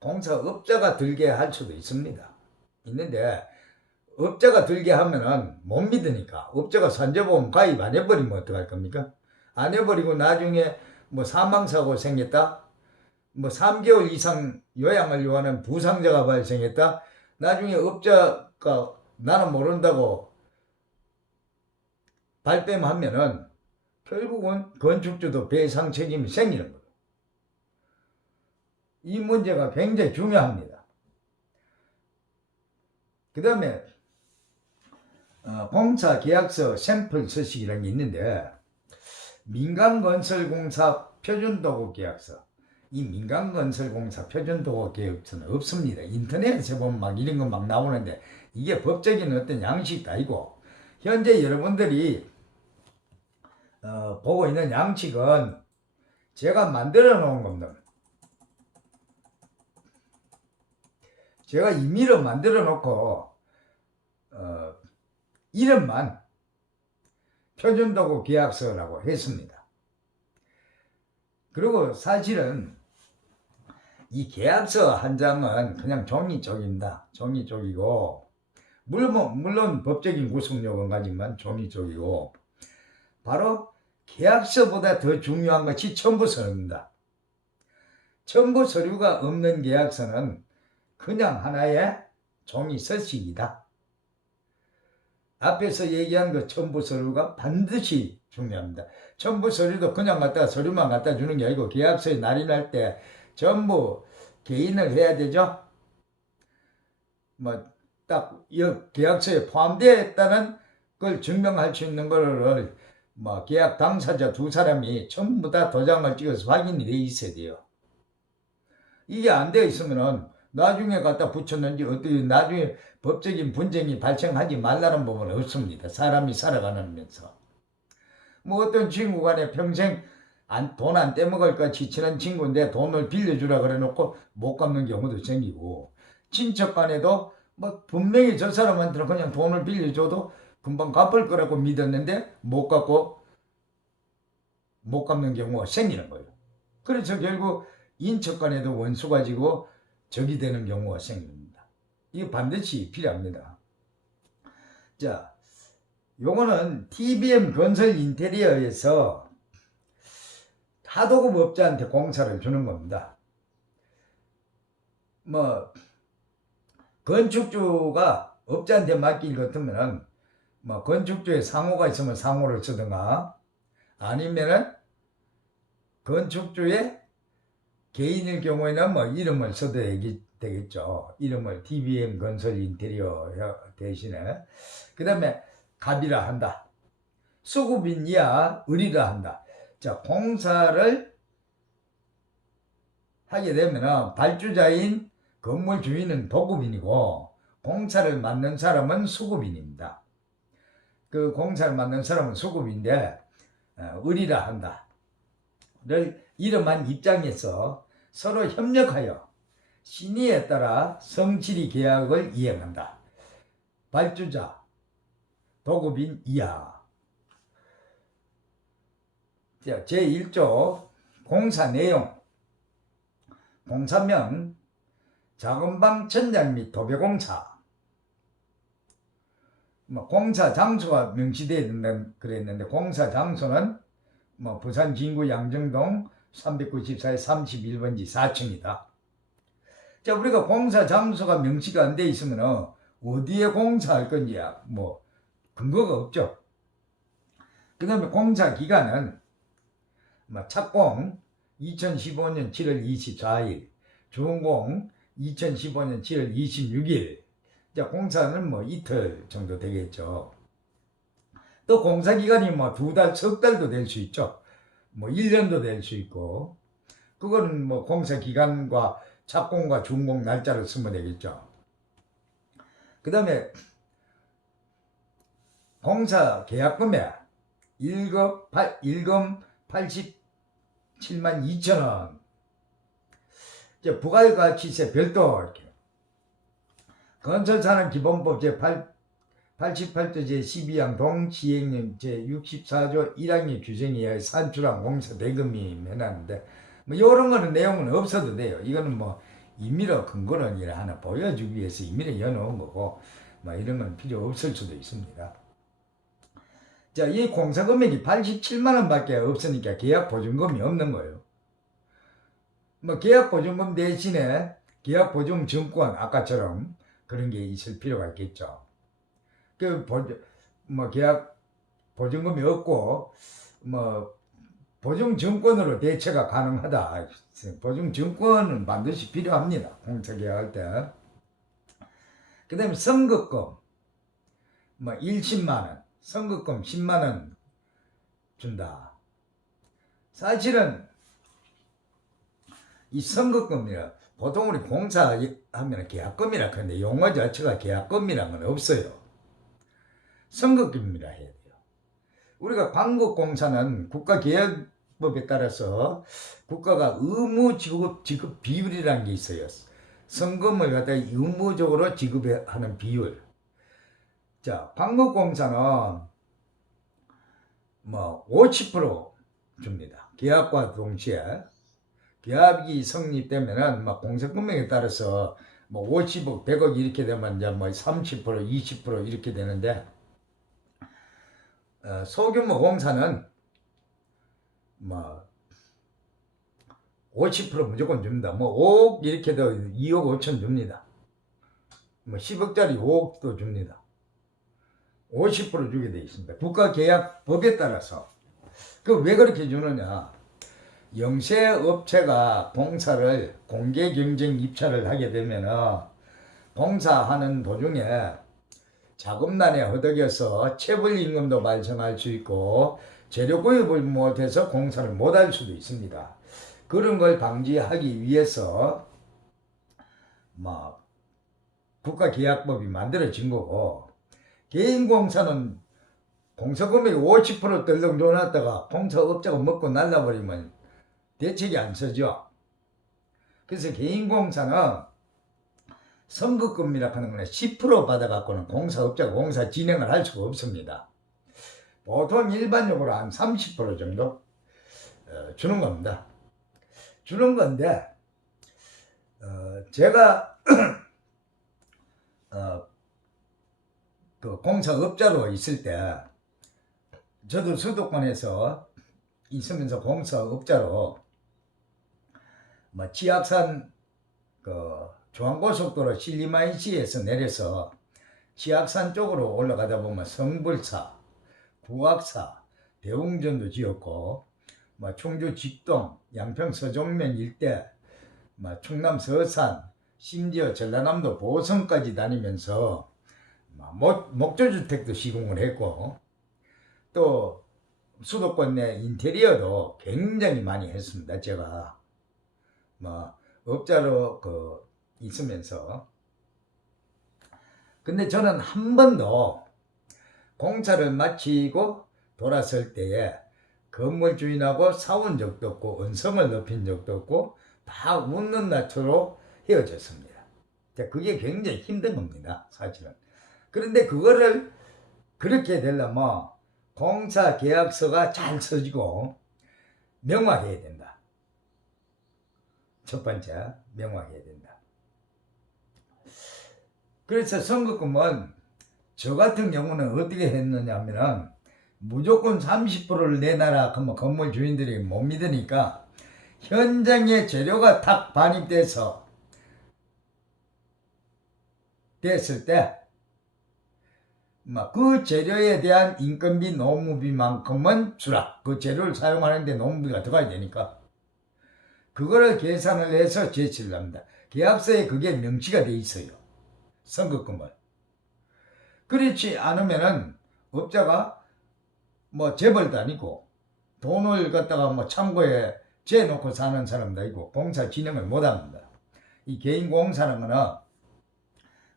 공사업자가 들게 할 수도 있습니다. 있는데 업자가 들게 하면은 못 믿으니까 업자가 산재보험 가입 안 해버리면 어떡할 겁니까? 안 해버리고 나중에 뭐 사망사고 생겼다, 뭐 3개월 이상 요양을 요하는 부상자가 발생했다, 나중에 업자가 나는 모른다고 발뺌하면은 결국은 건축주도 배상 책임이 생기는 거예요. 이 문제가 굉장히 중요합니다. 그 다음에 공사 계약서 샘플 서식이라는 게 있는데, 민간건설공사 표준도구 계약서, 이 민간건설공사 표준도구 계약서는 없습니다. 인터넷에 보면 막 이런 거 막 나오는데 이게 법적인 어떤 양식도 아니고, 현재 여러분들이 보고 있는 양식은 제가 만들어 놓은 겁니다. 제가 임의로 만들어 놓고 이름만 표준도구 계약서라고 했습니다. 그리고 사실은 이 계약서 한 장은 그냥 종이 쪽입니다. 종이 쪽이고, 물론 법적인 구성 요건 가지만 종이 쪽이고, 바로 계약서보다 더 중요한 것이 첨부 서류입니다. 첨부 서류가 없는 계약서는 그냥 하나의 종이 서식이다. 앞에서 얘기한 그 첨부 서류가 반드시 중요합니다. 첨부 서류도 그냥 서류만 갖다 주는 게 아니고 계약서에 날인할 때 전부 개인을 해야 되죠. 뭐 딱 계약서에 포함되어 있다는 걸 증명할 수 있는 거를 뭐 계약 당사자 두 사람이 전부 다 도장을 찍어서 확인이 돼 있어야 돼요. 이게 안 되어 있으면은 나중에 갖다 붙였는지 어떻게 나중에 법적인 분쟁이 발생하지 말라는 부분은 없습니다. 사람이 살아가면서. 뭐 어떤 친구 간에 평생 돈 안 떼먹을까 지치는 친구인데 돈을 빌려주라 그래 놓고 못 갚는 경우도 생기고, 친척 간에도 뭐 분명히 저 사람한테는 그냥 돈을 빌려줘도 금방 갚을 거라고 믿었는데 못 갚는 경우가 생기는 거예요. 그래서 결국 인척 간에도 원수가 지고 적이 되는 경우가 생깁니다. 이거 반드시 필요합니다. 자, 요거는 TBM 건설 인테리어에서 하도급 업자한테 공사를 주는 겁니다. 뭐 건축주가 업자한테 맡길 것 같으면은 뭐 건축주의 상호가 있으면 상호를 쓰든가, 아니면은 건축주의 개인일 경우에는 뭐 이름을 써도 되겠죠. 이름을 TBM 건설 인테리어 대신에. 그 다음에 갑이라 한다. 수급인 이하 을이라 한다. 자, 공사를 하게 되면 발주자인 건물 주인은 도급인이고 공사를 맡는 사람은 수급인입니다. 그 공사를 맡는 사람은 수급인데 을이라 한다. 를 이름한 입장에서 서로 협력하여 신의에 따라 성질의 계약을 이행한다. 발주자, 도급인 이하. 제1조 공사 내용, 공사명, 작은방 천장 및 도배공사. 뭐 공사 장소가 명시되어 있는 그랬는데, 공사 장소는 뭐 부산 진구 양정동 394에 31번지 4층이다. 자, 우리가 공사 장소가 명시가 안 돼 있으면 어디에 공사할 건지 뭐 근거가 없죠. 그 다음에 공사 기간은 뭐 착공 2015년 7월 24일, 준공 2015년 7월 26일. 자, 공사는 뭐 이틀 정도 되겠죠. 또 공사 기간이 뭐 2달, 석 달도 될 수 있죠. 뭐 1년도 될 수 있고, 그거는 뭐 공사 기간과 착공과 준공 날짜를 쓰면 되겠죠. 그 다음에 공사 계약 금액 1금 87만 2천원. 부가가치세 별도 이렇게. 건설사는 기본법 제88조 제12항 동시행령 제64조 1항의 규정에 의해 산출한 공사 대금이 해놨는데, 뭐 이런 거는 내용은 없어도 돼요. 이거는 뭐 임의로 근거는 이래 하나 보여주기 위해서 임의로 여놓은 거고 뭐 이런 건 필요 없을 수도 있습니다. 자, 이 공사 금액이 87만 원밖에 없으니까 계약 보증금이 없는 거예요. 뭐 계약 보증금 대신에 계약 보증 증권 아까처럼 그런 게 있을 필요가 있겠죠. 뭐 계약 보증금이 없고 뭐 보증 증권으로 대체가 가능하다. 보증 증권은 반드시 필요합니다. 공사 계약할 때. 그다음에 선급금 뭐 10만 원, 선급금 10만 원 준다. 사실은 이 선급금이라 보통 우리 공사하면 계약금이라 그러는데 용어 자체가 계약금이란 건 없어요. 선급금이라 해야 돼요. 우리가 광국공사는 국가계약법에 따라서 국가가 의무 지급 비율이라는 게 있어요. 선금을 갖다 의무적으로 지급하는 비율. 자, 광국공사는 뭐 50% 줍니다. 계약과 동시에 계약이 성립되면은 뭐 공사 금액에 따라서 뭐 50억, 100억 이렇게 되면 이제 뭐 30%, 20% 이렇게 되는데 소규모 공사는 뭐 50% 무조건 줍니다. 뭐 5억 이렇게 도 2억 5천 줍니다. 뭐 10억짜리 5억도 줍니다. 50% 주게 되어 있습니다. 국가계약법에 따라서. 그 왜 그렇게 주느냐? 영세업체가 공사를 공개경쟁 입찰을 하게 되면은 공사하는 도중에 자금난에 허덕여서 체불임금도 발생할 수 있고 재료 구입을 못해서 공사를 못할 수도 있습니다. 그런 걸 방지하기 위해서 뭐 국가계약법이 만들어진 거고, 개인공사는 공사금액 50% 덜렁 줘놨다가 공사업자가 먹고 날라버리면 대책이 안 서죠. 그래서 개인공사는 선급금이라 하는 거는 10% 받아갖고는 공사업자가 공사 진행을 할 수가 없습니다. 보통 일반적으로 한 30% 정도 주는 겁니다. 주는 건데 제가 그 공사업자로 있을 때 저도 수도권에서 있으면서 공사업자로 뭐 치악산 그 중앙고속도로 신리마이시에서 내려서 치악산 쪽으로 올라가다 보면 성불사, 구악사, 대웅전도 지었고, 뭐 충주 직동, 양평 서종면 일대, 뭐 충남 서산, 심지어 전라남도 보성까지 다니면서 목조주택도 시공을 했고, 또 수도권 내 인테리어도 굉장히 많이 했습니다. 제가 뭐 업자로 있으면서. 근데 저는 한 번도 공사를 마치고 돌아설 때에 건물 주인하고 싸운 적도 없고 언성을 높인 적도 없고 다 웃는 낯으로 헤어졌습니다. 그게 굉장히 힘든 겁니다, 사실은. 그런데 그거를 그렇게 되려면 공사 계약서가 잘 써지고 명확해야 된다. 첫 번째, 명확해야 된다. 그래서 선급금은 저 같은 경우는 어떻게 했느냐 하면은 무조건 30%를 내놔라 그러면 건물 주인들이 못 믿으니까 현장에 재료가 탁 반입돼서 됐을 때 그 재료에 대한 인건비, 노무비만큼은 주라. 그 재료를 사용하는데 노무비가 들어가야 되니까 그거를 계산을 해서 제시를 합니다. 계약서에 그게 명시가 돼 있어요. 선급금을. 그렇지 않으면은 업자가 뭐 재벌도 아니고 돈을 갖다가 뭐 창고에 재놓고 사는 사람도 아니고 공사 진행을 못 합니다. 이 개인 공사는 거는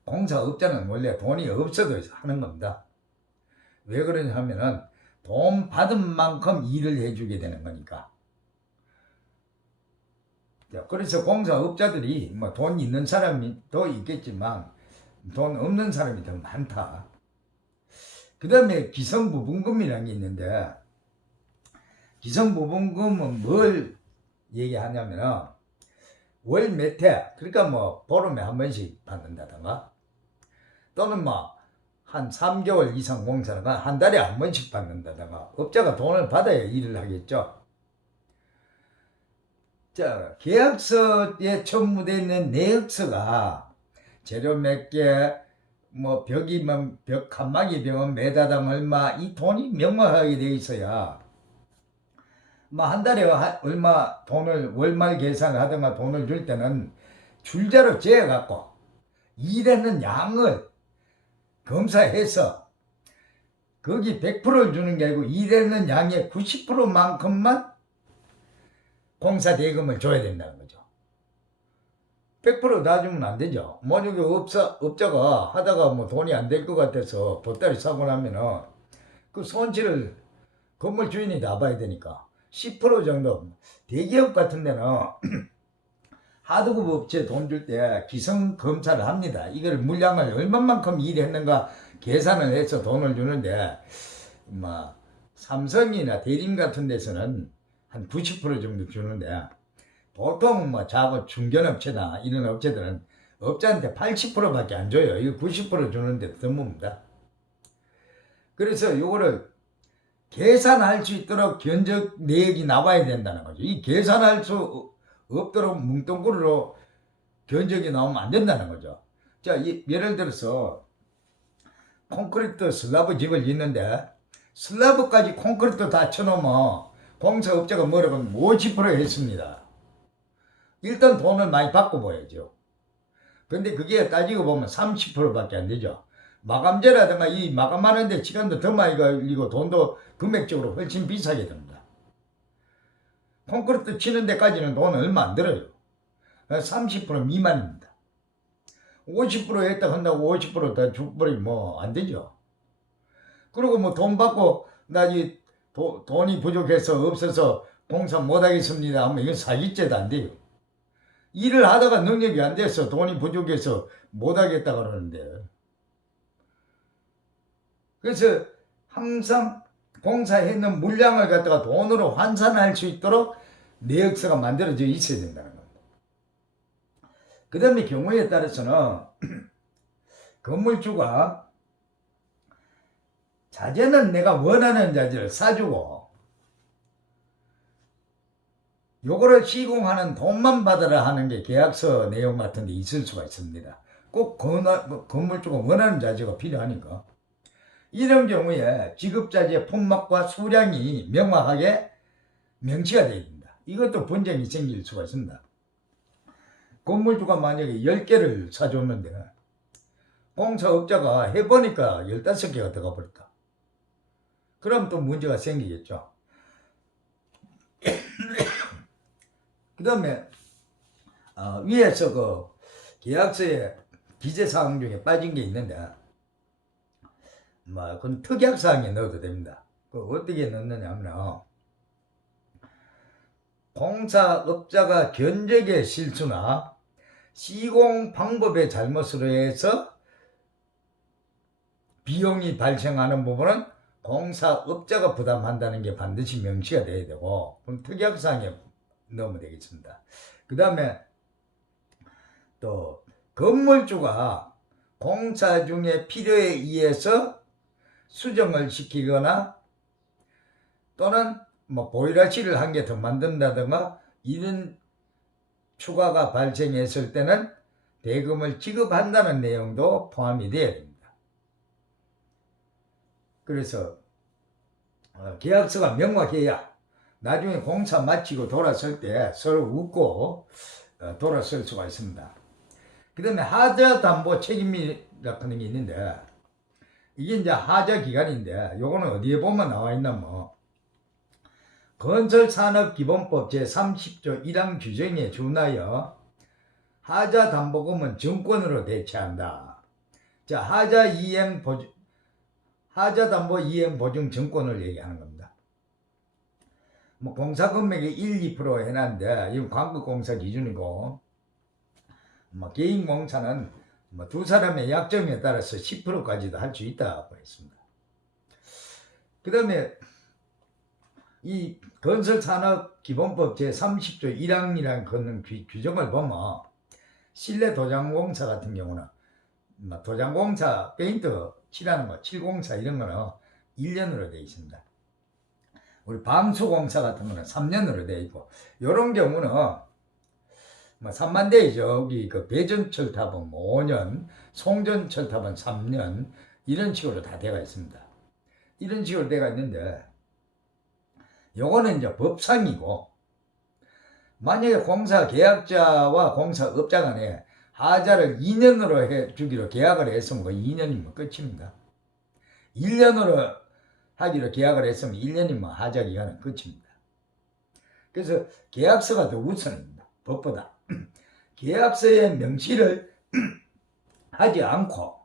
공사업자는 원래 돈이 없어도 하는 겁니다. 왜 그러냐 하면은 돈 받은 만큼 일을 해주게 되는 거니까. 그래서 공사업자들이 뭐 돈 있는 사람이 더 있겠지만 돈 없는 사람이 더 많다. 그 다음에 기성부분금이라는 게 있는데, 기성부분금은 뭘 얘기하냐면 월 몇 회, 그러니까 뭐 보름에 한 번씩 받는다던가, 또는 뭐 한 3개월 이상 공사는 한 달에 한 번씩 받는다던가, 업자가 돈을 받아야 일을 하겠죠. 자, 계약서에 첨부되어 있는 내역서가 재료 몇 개, 뭐 벽이면 벽 칸막이 벽은 매다당 얼마, 이 돈이 명확하게 되어 있어야 뭐 한 달에 얼마 돈을 월말 계산을 하든가 돈을 줄 때는 줄자로 재어 갖고 일하는 양을 검사해서 거기 100%를 주는 게 아니고 일하는 양의 90%만큼만 공사 대금을 줘야 된다는 거죠. 100% 다 주면 안 되죠. 만약에 업자가 하다가 뭐 돈이 안 될 것 같아서 보따리 사고 나면은 그 손실을 건물 주인이 다 봐야 되니까 10% 정도, 대기업 같은 데는 하도급 업체 돈 줄 때 기성 검사를 합니다. 이걸 물량을 얼마만큼 일했는가 계산을 해서 돈을 주는데, 뭐 삼성이나 대림 같은 데서는 한 90% 정도 주는데, 보통 뭐 작은 중견업체나 이런 업체들은 업자한테 80%밖에 안 줘요. 이거 90% 주는데 드뭅니다. 그래서 이거를 계산할 수 있도록 견적 내역이 나와야 된다는 거죠. 이 계산할 수 없도록 뭉뚱그리로 견적이 나오면 안 된다는 거죠. 자, 예를 들어서 콘크리트 슬라브 집을 짓는데 슬라브까지 콘크리트 다 쳐놓으면 공사업자가 뭐라고 하면 50% 했습니다. 일단 돈을 많이 받고 보야죠. 근데 그게 따지고 보면 30%밖에 안 되죠. 마감재라든가 이 마감하는데 시간도 더 많이 걸리고 돈도 금액적으로 훨씬 비싸게 됩니다. 콘크리트 치는 데까지는 돈 얼마 안 들어요. 30% 미만입니다. 50% 했다 한다고 50%더 줘버리면 뭐 안 되죠. 그리고 뭐 돈 받고 나이 돈이 부족해서 없어서 공사 못 하겠습니다 하면 이건 사기죄도 안 돼요. 일을 하다가 능력이 안 돼서 돈이 부족해서 못 하겠다 그러는데, 그래서 항상 공사했는 물량을 갖다가 돈으로 환산할 수 있도록 내역서가 만들어져 있어야 된다는 겁니다. 그 다음에 경우에 따라서는 건물주가 자재는 내가 원하는 자재를 사주고 요거를 시공하는 돈만 받으라 하는 게 계약서 내용 같은 데 있을 수가 있습니다. 꼭 건물주가 원하는 자재가 필요하니까. 이런 경우에 지급자재의 품목과 수량이 명확하게 명시가 되어 있습니다. 이것도 분쟁이 생길 수가 있습니다. 건물주가 만약에 10개를 사줬는데 공사업자가 해보니까 15개가 들어가 버렸다. 그럼 또 문제가 생기겠죠. 그 다음에 위에서 그 계약서에 기재사항 중에 빠진 게 있는데, 뭐 그건 특약사항에 넣어도 됩니다. 그 어떻게 넣느냐 하면, 공사업자가 견적의 실수나 시공 방법의 잘못으로 해서 비용이 발생하는 부분은 공사업자가 부담한다는 게 반드시 명시가 돼야 되고, 그럼 특약사항에 넣으면 되겠습니다. 그 다음에 또 건물주가 공사 중에 필요에 의해서 수정을 시키거나 또는 뭐 보일러실을 한 개 더 만든다든가 이런 추가가 발생했을 때는 대금을 지급한다는 내용도 포함이 되어야 됩니다. 그래서 계약서가 명확해야 나중에 공사 마치고 돌아설 때 서로 웃고 돌아설 수가 있습니다. 그 다음에 하자 담보 책임이라는 게 있는데, 이게 이제 하자 기간인데, 요거는 어디에 보면 나와 있냐면, 건설산업기본법 제30조 1항 규정에 준하여 하자 담보금은 증권으로 대체한다. 자, 하자 담보 이행 보증 증권을 얘기하는 겁니다. 뭐 공사 금액의 1, 2% 해놨는데 이건 광급공사 기준이고, 뭐 개인 공사는 뭐 두 사람의 약정에 따라서 10%까지도 할 수 있다고 했습니다. 그 다음에 이 건설산업기본법 제30조 1항이라는 그 규정을 보면 실내 도장공사 같은 경우는 도장공사 페인트 칠하는 거 7공사 이런 거는 1년으로 되어 있습니다. 우리 방수공사 같은 거는 3년으로 되어 있고, 이런 경우는 뭐 3만대에 저기 그 배전철탑은 5년, 송전철탑은 3년 이런 식으로 다 되어 있습니다. 이런 식으로 되어 있는데, 요거는 이제 법상이고, 만약에 공사 계약자와 공사업자 간에 하자를 2년으로 해주기로 계약을 했으면 그 2년이면 끝입니다. 1년으로 하기로 계약을 했으면 1년이면 하자 기간은 끝입니다. 그래서 계약서가 더 우선입니다. 법보다. 계약서에 명시를 하지 않고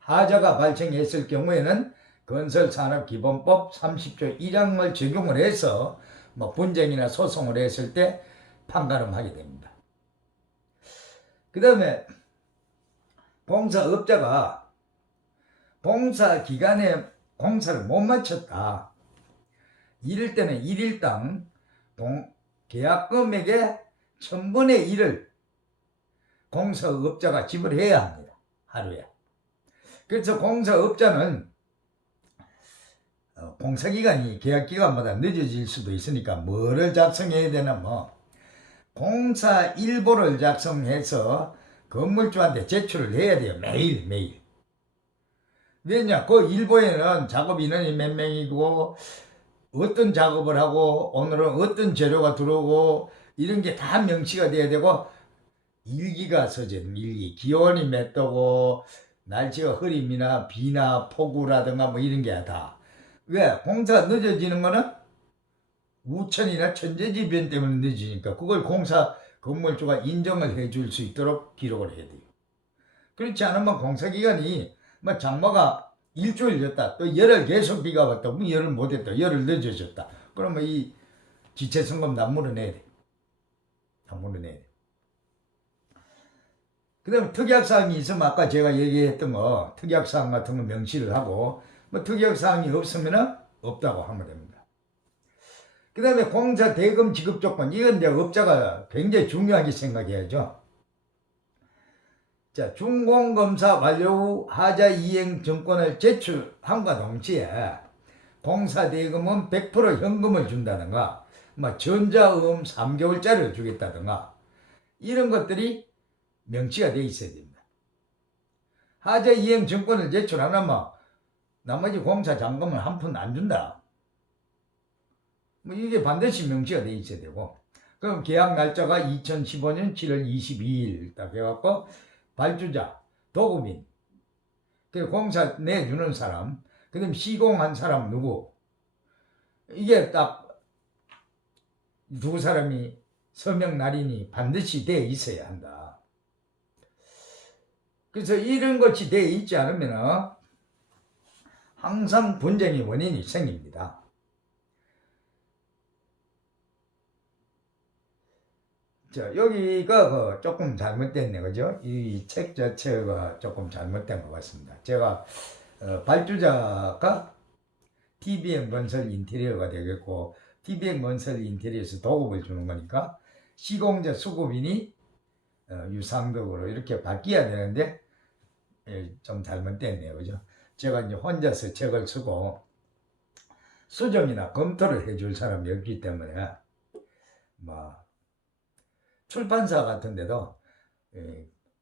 하자가 발생했을 경우에는 건설산업기본법 30조 1항을 적용을 해서 뭐 분쟁이나 소송을 했을 때 판가름하게 됩니다. 그 다음에 공사업자가 공사 기간에 공사를 못 마쳤다. 이럴 때는 1일당 계약 금액의 1000분의 1을 공사업자가 지불해야 합니다. 하루에. 그래서 공사업자는 공사기간이 계약기간마다 늦어질 수도 있으니까 뭐를 작성해야 되나 뭐 공사 일보를 작성해서 건물주한테 제출을 해야 돼요. 매일. 왜냐? 그 일보에는 작업 인원이 몇 명이고 어떤 작업을 하고 오늘은 어떤 재료가 들어오고 이런 게 다 명시가 돼야 되고, 일기가 써져야 됩니다. 일기. 기온이 몇 도고 날씨가 흐림이나 비나 폭우라든가 뭐 이런 게 다. 왜? 공사가 늦어지는 거는 우천이나 천재지변 때문에 늦으니까 그걸 공사 건물주가 인정을 해줄 수 있도록 기록을 해야 돼요. 그렇지 않으면 공사기간이 뭐 장마가 일주일 졌다, 또 열흘 계속 비가 왔다, 뭐 열흘 못했다, 열흘 늦어졌다, 그러면 이 지체성금 다 물어내야 돼. 다 물어내야 돼. 그 다음에 특약사항이 있으면 아까 제가 얘기했던 거 특약사항 같은 거 명시를 하고, 뭐 특약사항이 없으면 없다고 하면 됩니다. 그 다음에 공사 대금 지급 조건, 이건 이제 업자가 굉장히 중요하게 생각해야죠. 자, 준공검사 완료 후 하자 이행 정권을 제출함과 동시에 공사 대금은 100% 현금을 준다든가, 뭐 전자음 3개월짜리를 주겠다든가, 이런 것들이 명시가 되어 있어야 됩니다. 하자 이행 정권을 제출 안 하면 나머지 공사 잔금은 한 푼 안 준다. 뭐 이게 반드시 명시가 되어 있어야 되고, 그럼 계약 날짜가 2015년 7월 22일 딱 해갖고 발주자, 도급인, 그 공사 내주는 사람, 그 다음에 시공한 사람 누구, 이게 딱 두 사람이 서명 날인이 반드시 돼 있어야 한다. 그래서 이런 것이 돼 있지 않으면 항상 분쟁의 원인이 생깁니다. 자, 여기가 조금 잘못됐네, 그죠? 이 책 자체가 조금 잘못된 것 같습니다. 제가 발주자가 TBM 건설 인테리어가 되겠고, TBM 건설 인테리어에서 도급을 주는 거니까 시공자 수급인이 유상덕으로 이렇게 바뀌어야 되는데 좀 잘못됐네요, 그죠? 제가 이제 혼자서 책을 쓰고 수정이나 검토를 해줄 사람이 없기 때문에 뭐 출판사 같은 데도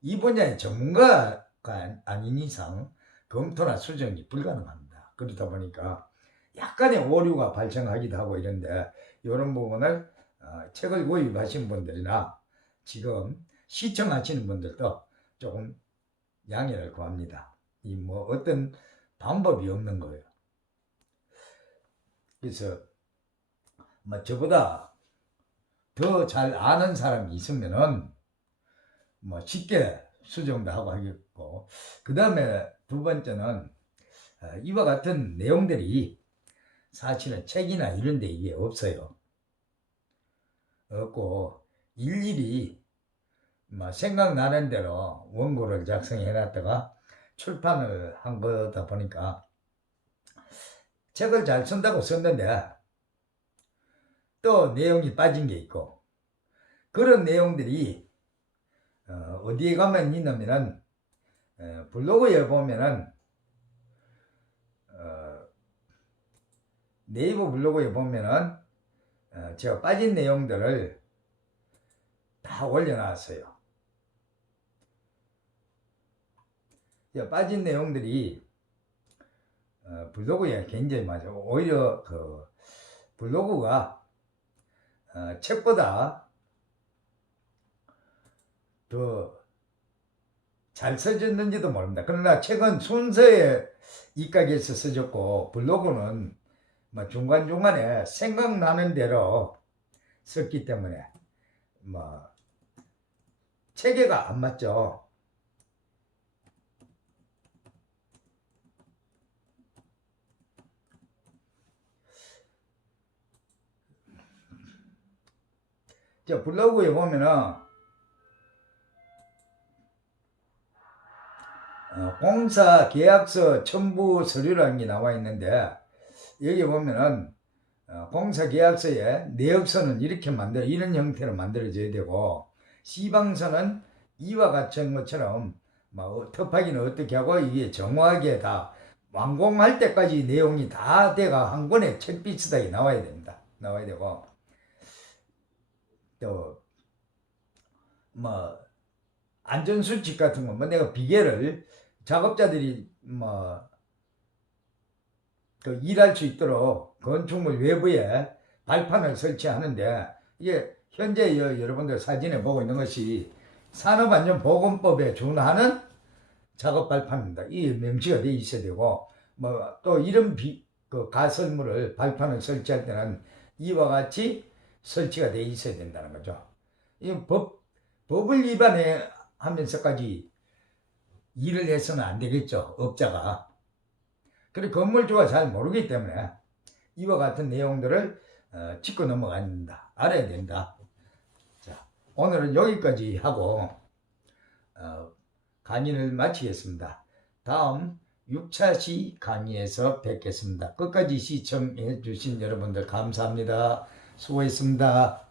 이 분야의 전문가가 아닌 이상 검토나 수정이 불가능합니다. 그러다 보니까 약간의 오류가 발생하기도 하고 이런데, 이런 부분을 책을 구입하신 분들이나 지금 시청하시는 분들도 조금 양해를 구합니다. 이 뭐 어떤 방법이 없는 거예요. 그래서 뭐 저보다 더 잘 아는 사람이 있으면은 뭐 쉽게 수정도 하고 하겠고, 그 다음에 두 번째는 이와 같은 내용들이 사실은 책이나 이런 데 이게 없어요. 없고 일일이 뭐 생각나는 대로 원고를 작성해 놨다가 출판을 한 거다 보니까 책을 잘 쓴다고 썼는데 또 내용이 빠진 게 있고, 그런 내용들이 어디에 가면 있냐면은 블로그에 보면은 네이버 블로그에 보면은 제가 빠진 내용들을 다 올려놨어요. 빠진 내용들이 블로그에 굉장히 많아요. 오히려 그 블로그가 책보다 더 잘 써졌는지도 모릅니다. 그러나 책은 순서에 입각해서 써졌고, 블로그는 뭐 중간중간에 생각나는 대로 썼기 때문에 뭐 체계가 안 맞죠. 저 블로그에 보면은 공사 계약서 첨부 서류라는 게 나와 있는데, 여기 보면은 공사 계약서에 내역서는 이렇게 이런 형태로 만들어져야 되고, 시방서는 이와 같은 것처럼 뭐 터파기는 어떻게 하고, 이게 정확하게 다 완공할 때까지 내용이 다 돼가 한 권에 책 비슷하게 나와야 됩니다. 나와야 되고, 또 뭐 안전수칙 같은 거, 뭐 내가 비계를 작업자들이 뭐 그 일할 수 있도록 건축물 외부에 발판을 설치하는데, 이게 현재 여러분들 사진에 보고 있는 것이 산업안전보건법에 준하는 작업 발판입니다. 이 명시가 되어 있어야 되고, 뭐 또 이런 그 가설물을 발판을 설치할 때는 이와 같이 설치가 되어 있어야 된다는 거죠. 이 법을 위반해 하면서까지 일을 해서는 안 되겠죠, 업자가. 그리고 건물주가 잘 모르기 때문에 이와 같은 내용들을 짚고 넘어간다. 알아야 된다. 자, 오늘은 여기까지 하고 강의를 마치겠습니다. 다음 6차 시 강의에서 뵙겠습니다. 끝까지 시청해 주신 여러분들 감사합니다. 수고했습니다.